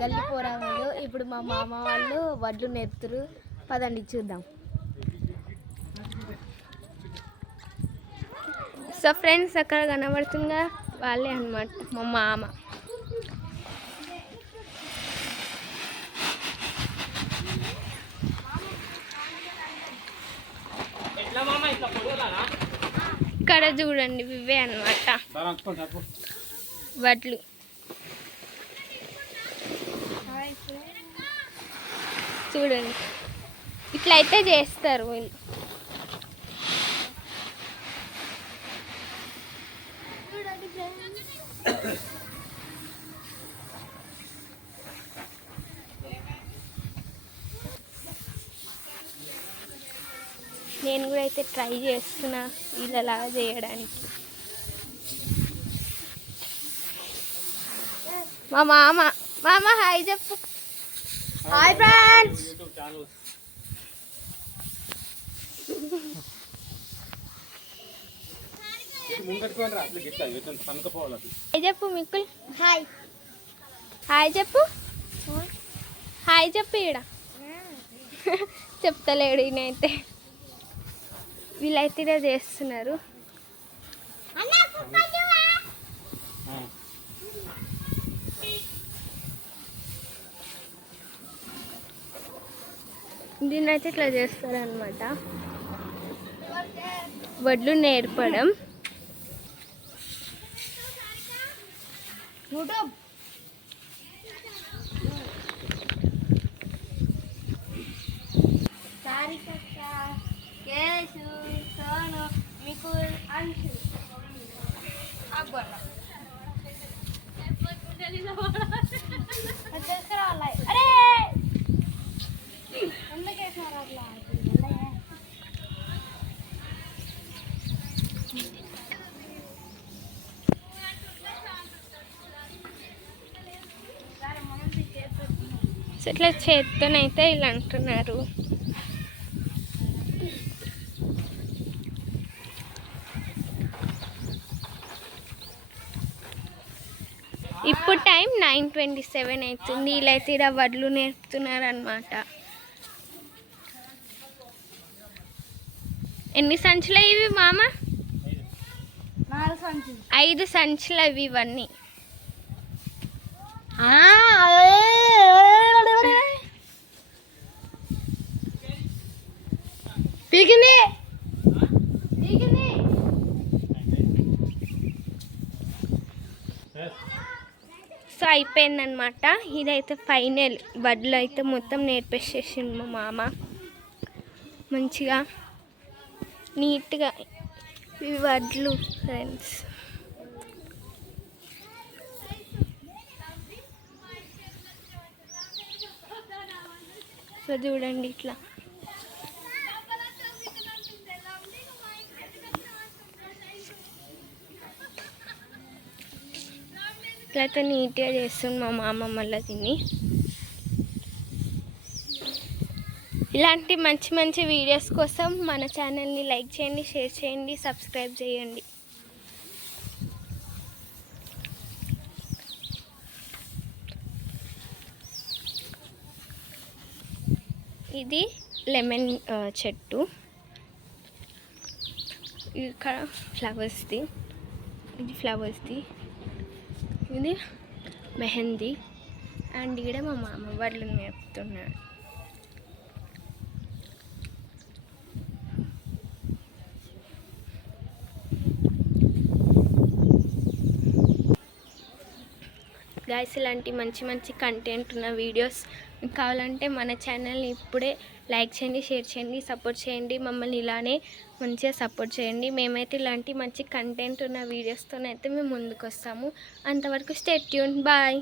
గల్లి పోరాలు. ఇప్పుడు మా మామ వాళ్ళు వడ్లు నెత్తురు. పదండి చూద్దాం. సో ఫ్రెండ్స్, అక్కడ కనబడుతుందా వాళ్ళే అన్నమాట మా మామ. ఇక్కడ చూడండి, ఇవే అన్నమాట వడ్లు. చూడండి, ఇట్లయితే చేస్తారు వీళ్ళు. నేను కూడా అయితే ట్రై చేస్తున్నా వీళ్ళలాగా చేయడానికి. మా మామ హాయ్ చెప్పు. Hi friends. హాయ్ చెప్పు మిక్కుల్. హాయ్ హాయ్ చెప్పు. హాయ్ చెప్పు. ఈడ చెప్తలేడు ఈయనైతే. వీళ్ళైతే ఇలా చేస్తున్నారు. దీన్నైతే ఇట్లా చేస్తారనమాట, వడ్లు నేర్పడం. కేసు, సోను, మికుల్, అంశు. అరే ఎందుకేసారు అట్లా? సో ఇట్లా చేత్తోనైతే ఇలా అంటున్నారు. ఇప్పుడు టైం 9:27 అవుతుంది. వీళ్ళైతే ఇలా వడ్లు నేర్పుతున్నారు అన్నమాట. ఎన్ని సంచులు ఇవి మామ? 5 సంచులు అవి. ఇవన్నీ పీకింది. సో అయిపోయిందనమాట. ఇదైతే ఫైనల్. వడ్లు అయితే మొత్తం నేర్పేసేసింది మా మామ మంచిగా నీట్గా. ఇవి వడ్లు ఫ్రెండ్స్. సో చూడండి, ఇట్లా ఇట్లయితే నీట్గా చేస్తుంది మా మామ. మళ్ళీ తిని ఇలాంటి మంచి మంచి వీడియోస్ కోసం మన ఛానల్ని లైక్ చేయండి, షేర్ చేయండి, సబ్స్క్రైబ్ చేయండి. ఇది లెమన్ చెట్టు. ఇక్కడ ఫ్లవర్స్ది. ఇది ఫ్లవర్స్ది. ఇది మెహందీ. అండ్ ఇక్కడ మా మామ వడ్లు మేపుతున్నాడు. గైస్, ఇలాంటి మంచి మంచి కంటెంట్ ఉన్న వీడియోస్ మీకు కావాలంటే మన ఛానల్ని ఇప్పుడే లైక్ చేయండి, షేర్ చేయండి, సపోర్ట్ చేయండి. మమ్మల్ని ఇలానే మంచిగా సపోర్ట్ చేయండి. మేమైతే ఇలాంటి మంచి కంటెంట్ ఉన్న వీడియోస్తోనైతే మేము ముందుకు వస్తాము. అంతవరకు స్టే ట్యూన్. బాయ్.